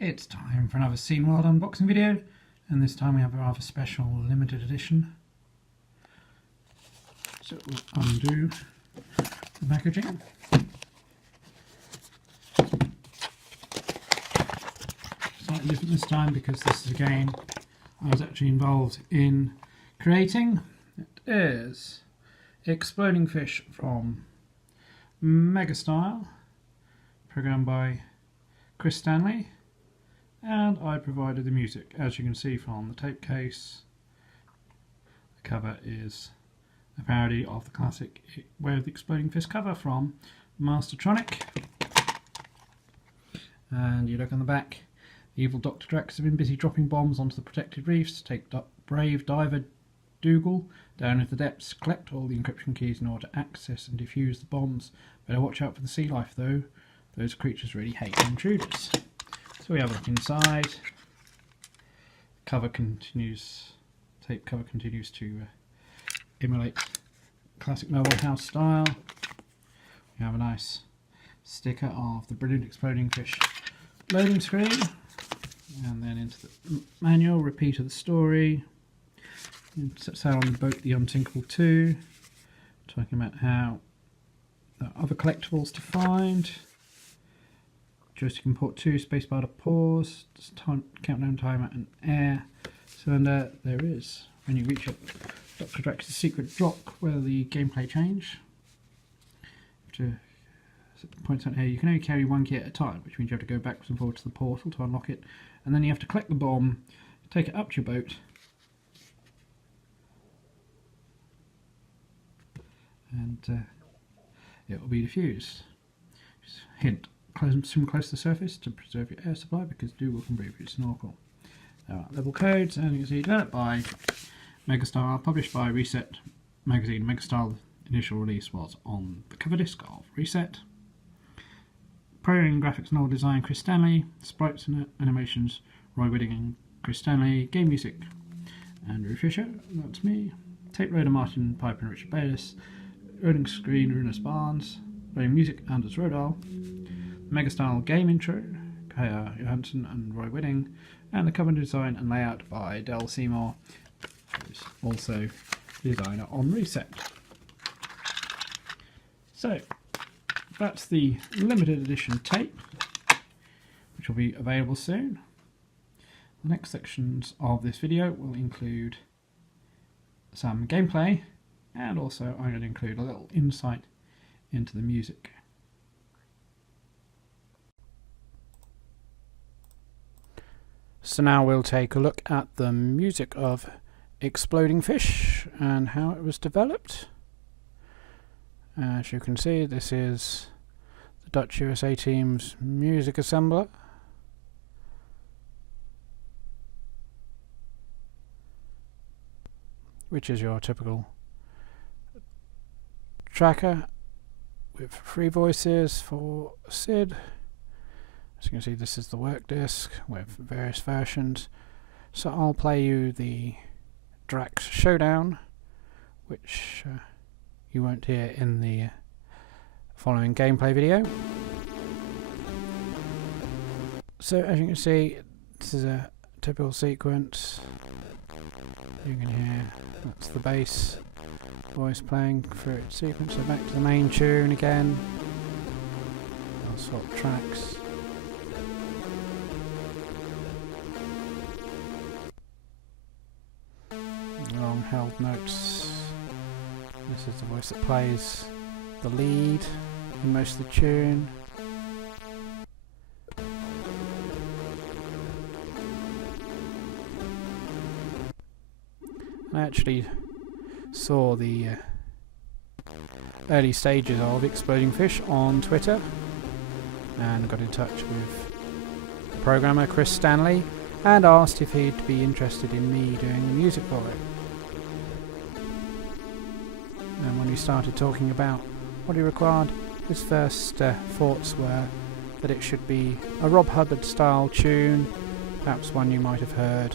It's time for another Scene World unboxing video, and this time we have a rather special limited edition. So we'll undo the packaging. Slightly different this time because this is a game I was actually involved in creating. It is Exploding Fish from Megastyle, programmed by Chris Stanley, and I provided the music. As you can see from the tape case, the cover is a parody of the classic Way of the Exploding Fish cover from Mastertronic. And you look on the back, the evil Dr. Drax has been busy dropping bombs onto the protected reefs to take brave diver Dougal down into the depths, collect all the encryption keys in order to access and defuse the bombs. Better watch out for the sea life though, those creatures really hate intruders. So we have a look inside. Tape cover continues to emulate classic Melbourne House style. We have a nice sticker of the brilliant Exploding Fish loading screen, and then into the manual, repeat of the story. It sets out on the boat The Unsinkable 2, talking about how there are other collectibles to find. Joystick and port 2, spacebar to pause, countdown timer and air cylinder. There is, when you reach Dr. Drax's secret drop, where the gameplay change. To point out here, you can only carry one key at a time, which means you have to go backwards and forwards to the portal to unlock it, and then you have to collect the bomb, take it up to your boat, and it will be diffused. Just hint. Swim close to the surface to preserve your air supply because Dougal can breathe through your snorkel. There are level codes, and you can see developed by Megastyle, published by Reset magazine. Megastyle initial release was on the cover disc of Reset. Programming, graphics, novel design Chris Stanley, sprites and animations Roy Whitting and Chris Stanley, game music Andrew Fisher, that's me. Tape loader Martin Piper and Richard Bayliss, loading screen Runas Barnes, loading music Anders Rodal. Megastyle game intro, Kaya Johansson and Roy Whitting, and the cover design and layout by Del Seymour, who's also designer on Reset. So that's the limited edition tape, which will be available soon. The next sections of this video will include some gameplay, and also I'm going to include a little insight into the music. So now we'll take a look at the music of Exploding Fish and how it was developed. As you can see, this is the Dutch USA team's music assembler. Which is your typical tracker with free voices for Sid. As you can see, this is the work disc with various versions. So I'll play you the Drax Showdown, which you won't hear in the following gameplay video. So as you can see, this is a typical sequence. You can hear that's the bass voice playing through its sequence. So back to the main tune again. I'll swap tracks. Long held notes. This is the voice that plays the lead in most of the tune. I actually saw the early stages of Exploding Fish on Twitter and got in touch with the programmer Chris Stanley and asked if he'd be interested in me doing the music for it. And when we started talking about what he required, his first thoughts were that it should be a Rob Hubbard style tune, perhaps one you might have heard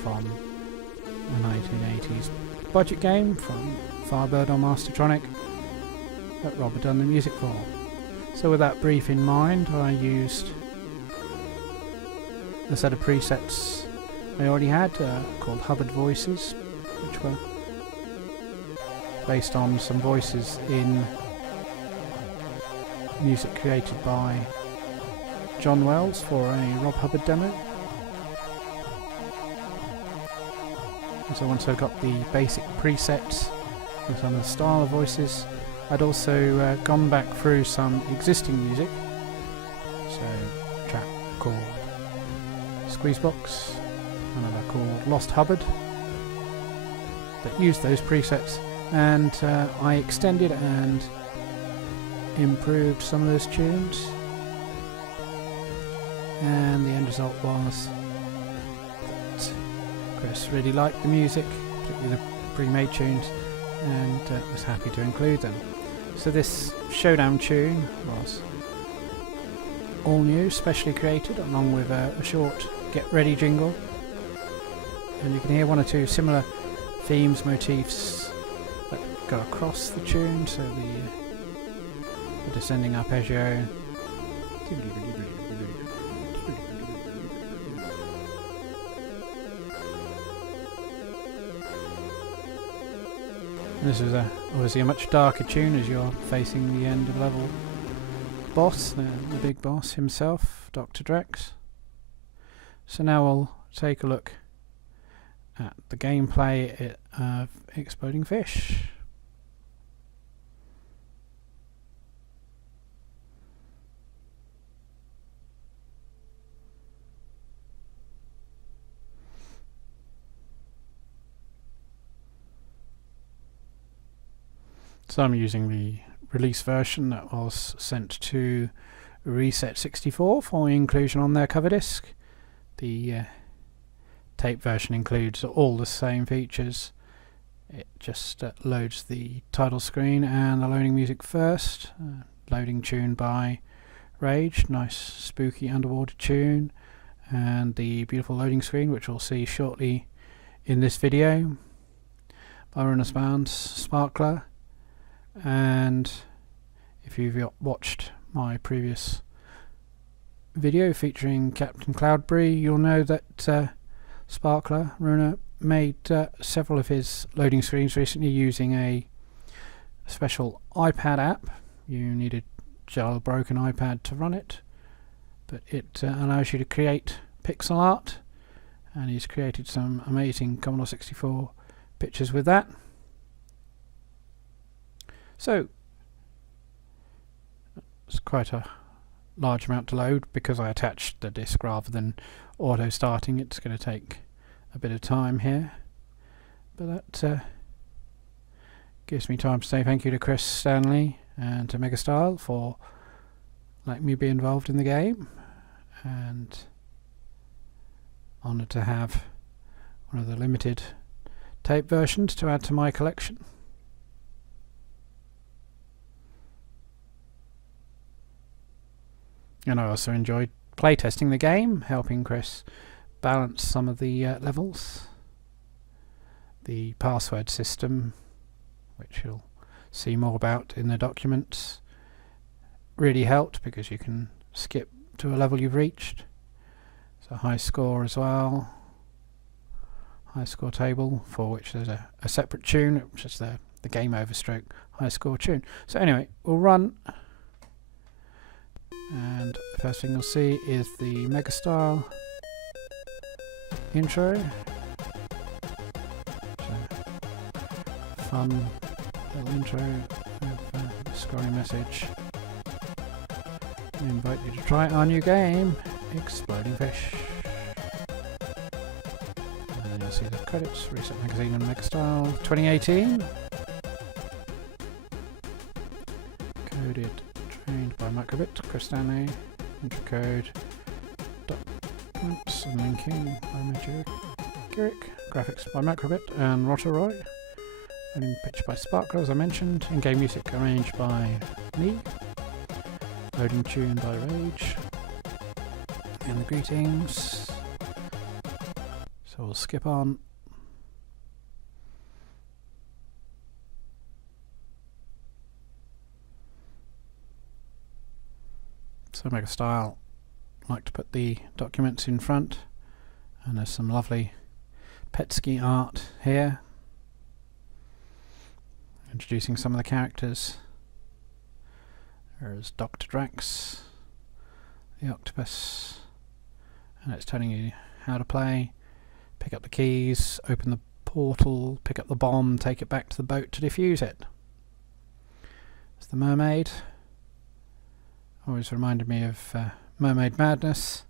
from a 1980s budget game from Firebird on Mastertronic that Rob had done the music for. So with that brief in mind, I used a set of presets I already had called Hubbard Voices, which were based on some voices in music created by John Wells for a Rob Hubbard demo. And so once I got the basic presets with some of the style of voices, I'd also gone back through some existing music. So a track called Squeezebox, another called Lost Hubbard, that used those presets, and I extended and improved some of those tunes, and the end result was that Chris really liked the music, particularly the pre-made tunes, and was happy to include them. So this showdown tune was all new, specially created, along with a short get ready jingle, and you can hear one or two similar themes, motifs that go across the tune. So the descending arpeggio, and this is obviously a much darker tune as you're facing the end of level boss, the big boss himself, Dr. Drex. So now we'll take a look at the gameplay of Exploding Fish. So I'm using the release version that was sent to Reset 64 for inclusion on their cover disc. The tape version includes all the same features. It just loads the title screen and the loading music first. Loading tune by Rage, nice spooky underwater tune, and the beautiful loading screen, which we'll see shortly in this video, by Runners Band's Sparkler. And if you've watched my previous video featuring Captain Cloudberry, you'll know that Sparkler, Runa, made several of his loading screens recently using a special iPad app. You need a jailbroken iPad to run it, but it allows you to create pixel art, and he's created some amazing Commodore 64 pictures with that. So it's quite a large amount to load. Because I attached the disc rather than auto starting, it's going to take a bit of time here, but that gives me time to say thank you to Chris Stanley and to Megastyle for letting me be involved in the game, and honoured to have one of the limited tape versions to add to my collection. And I also enjoyed playtesting the game, helping Chris balance some of the levels. The password system, which you'll see more about in the documents, really helped because you can skip to a level you've reached. So high score as well. High score table, for which there's a separate tune, which is the game over stroke high score tune. So anyway, we'll run. And the first thing you'll see is the Megastyle intro. Fun little intro with a scoring message. We invite you to try our new game, Exploding Fish. And then you'll see the credits, Reset Magazine and Megastyle 2018. Coded. Trained by Microbit, Chris Stanley, Intercode, documents and linking by Magic, graphics by Microbit and Rottoroy, and picture by Sparkler, as I mentioned, in-game music arranged by me, loading tune by Rage, and the greetings. So we'll skip on. So Megastyle like to put the documents in front, and there's some lovely Petsky art here, introducing some of the characters. There's Dr. Drax, the octopus, and it's telling you how to play. Pick up the keys, open the portal, pick up the bomb, take it back to the boat to defuse it. It's the mermaid. Always reminded me of Mermaid Madness,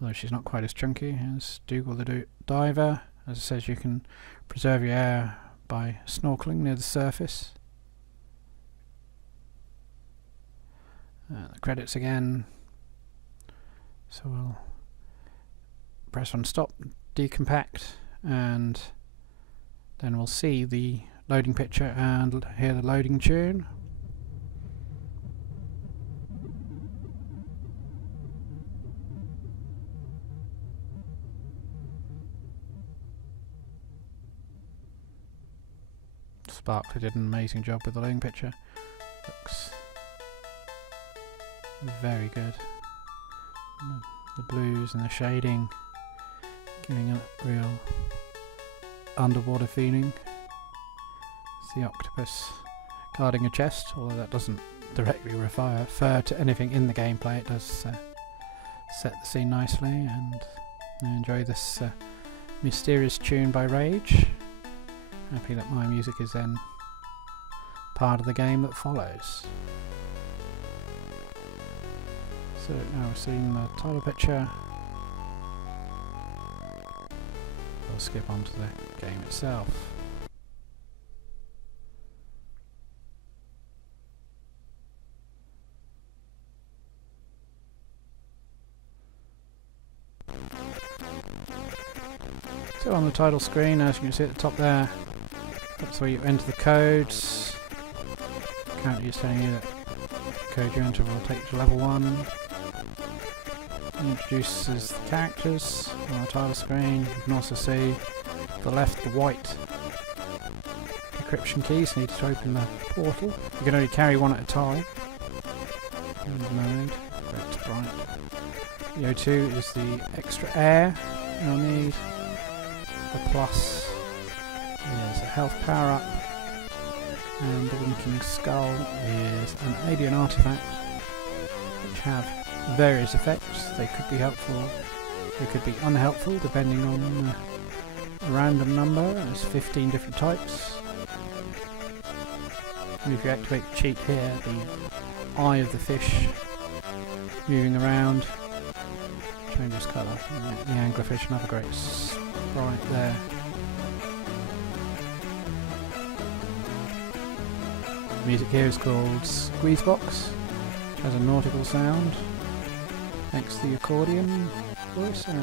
although she's not quite as chunky as Dougal the diver. As it says, you can preserve your air by snorkeling near the surface. The credits again. So we'll press on stop, decompact, and then we'll see the loading picture and hear the loading tune. Sparkler did an amazing job with the loading picture. Looks very good. The blues and the shading giving a real underwater feeling. It's the octopus guarding a chest, although that doesn't directly refer to anything in the gameplay. It does set the scene nicely, and I enjoy this mysterious tune by Rage. Happy that my music is then part of the game that follows. So now we've seen the title picture. We'll skip on to the game itself. So on the title screen, as you can see at the top there, that's where you enter the codes. Currently it's telling you that the code you enter will take you to level 1. It introduces the characters on the title screen. You can also see the left, the white decryption keys needed to open the portal. You can only carry one at a time. Mode, red to bright. The O2 is the extra air you'll need. The plus is a health power up, and the winking skull is an alien artifact which have various effects. They could be helpful, they could be unhelpful depending on a random number. There's 15 different types. And if you activate the cheat here, the eye of the fish moving around changes colour. The anglerfish, another great sprite there. The music here is called Squeezebox, which has a nautical sound thanks to the accordion voice, and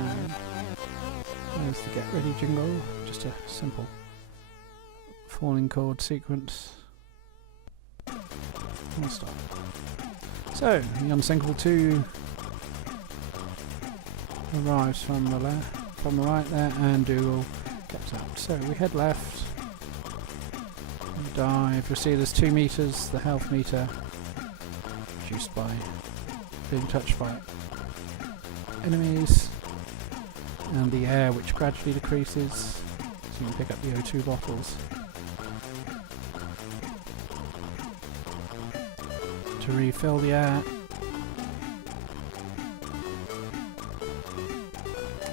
there's the Get Ready jingle, just a simple falling chord sequence. And stop. So, the Unsinkable 2 arrives from the right there, and Dougal gets out. So we head left, dive. You'll see there's 2 meters, the health meter reduced by being touched by enemies, and the air which gradually decreases, so you can pick up the O2 bottles to refill the air.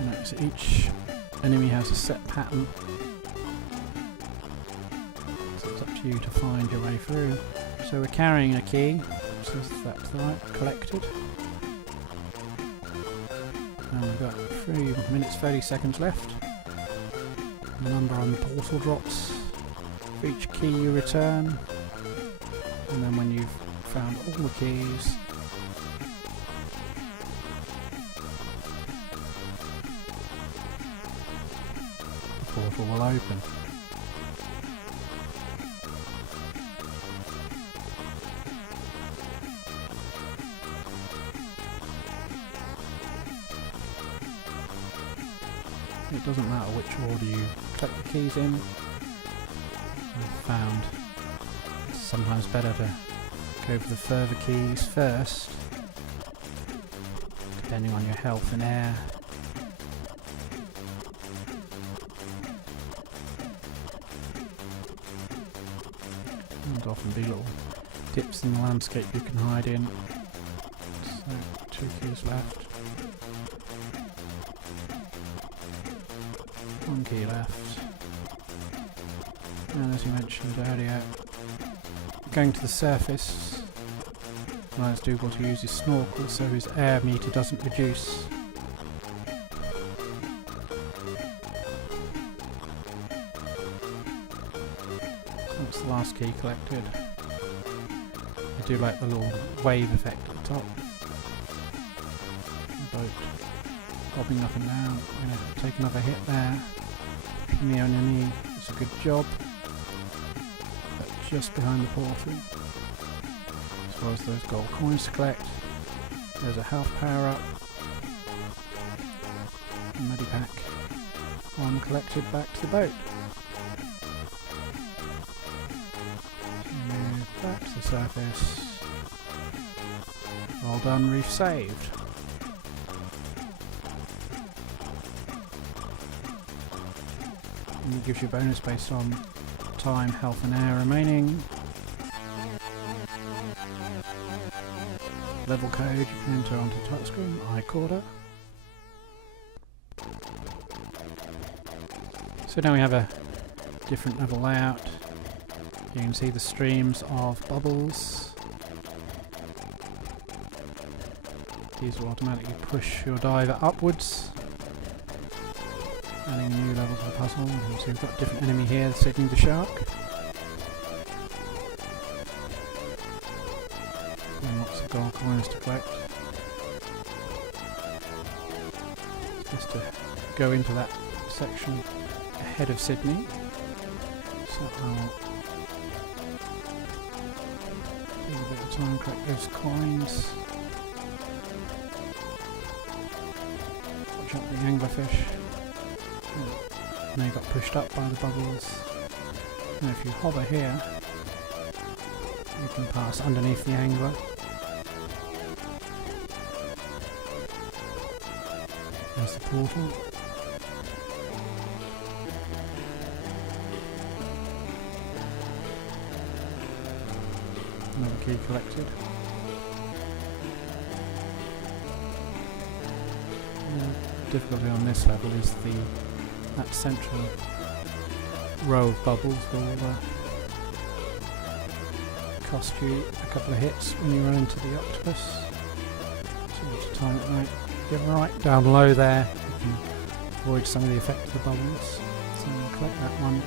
Notice each enemy has a set pattern, so it's up to you to find your way through. So we're carrying a key, so that's to the right, collected. And we've got 3 minutes 30 seconds left. The number on the portal drops for each key you return, and then when you've found all the keys, the portal will open. It doesn't matter which order you collect the keys in. I've found it's sometimes better to go for the further keys first to depending on your health and air. And often be little dips in the landscape you can hide in. So 2 keys left. 1 key left. And as you mentioned earlier, going to the surface allows Dougal to use his snorkel so his air meter doesn't reduce. That's the last key collected. I do like the little wave effect at the top. The boat bobbing up and down. I'm going to take another hit there from the enemy. It's a good job. But just behind the portal. As well as those gold coins to collect. There's a health power up. A medipack. One collected back to the boat. Move back to the surface. Well done, reef saved. And it gives you a bonus based on time, health and air remaining. Level code you can enter onto the touchscreen, iCorder. So now we have a different level layout. You can see the streams of bubbles. These will automatically push your diver upwards, adding a new level to the puzzle. So we've got a different enemy here, Sydney the shark. And lots of gold coins to collect. Just to go into that section ahead of Sydney. So I'll take a bit of time, collect those coins. Watch out the anglerfish. And they got pushed up by the bubbles. And if you hover here, you can pass underneath the angler. There's the portal. Another key collected. The difficulty on this level is that central row of bubbles will cost you a couple of hits when you run into the octopus. So you have to time it right. Get right down low there, you can avoid some of the effect of the bubbles. So I'll collect that one.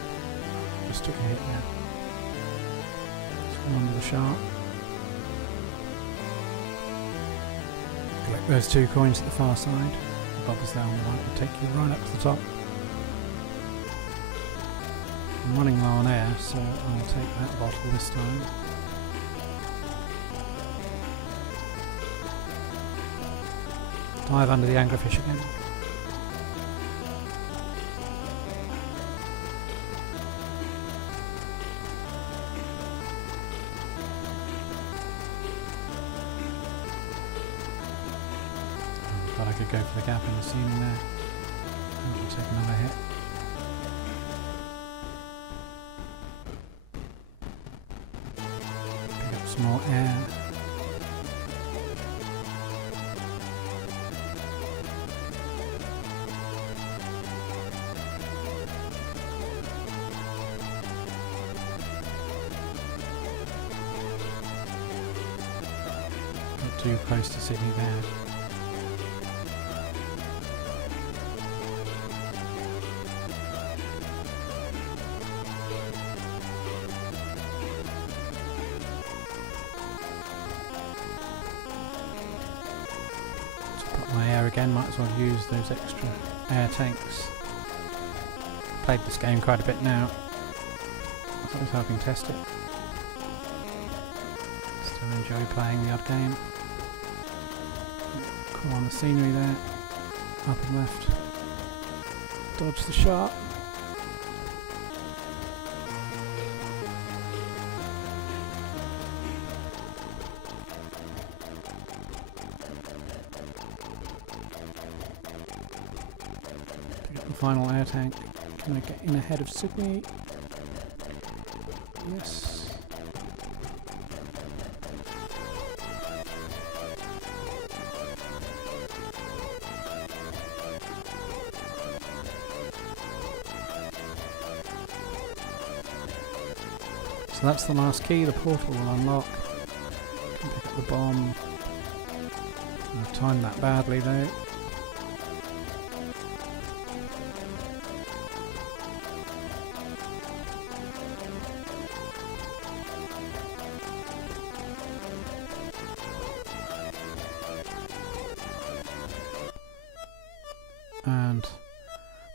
Just took a hit there. Let's go under the shark. Collect those 2 coins at the far side. The bubbles there on the right will take you right up to the top. I'm running low on air, so I'll take that bottle this time. Dive under the anglerfish again. Thought I could go for the gap in the ceiling there. I'll take another hit. Pick up some more air. Got too close to Sydney there. My air again, might as well use those extra air tanks. Played this game quite a bit now, so I was helping test it. Still enjoy playing the odd game. Cool on the scenery there, up and left. Dodge the shark. the final air tank. Can I get in ahead of Sydney? Yes. So that's the last key, the portal will unlock. Can pick up the bomb. I've timed that badly though. And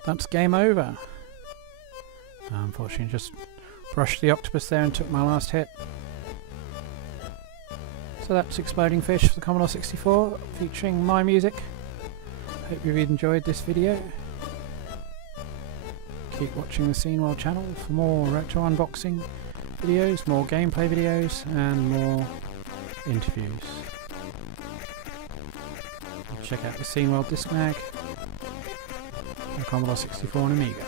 that's game over. Unfortunately, just brushed the octopus there and took my last hit. So that's Exploding Fish for the Commodore 64, featuring my music. Hope you've enjoyed this video. Keep watching the Scene World channel for more retro unboxing videos, more gameplay videos, and more interviews. Check out the Scene World disc mag, the Commodore 64 and Amiga.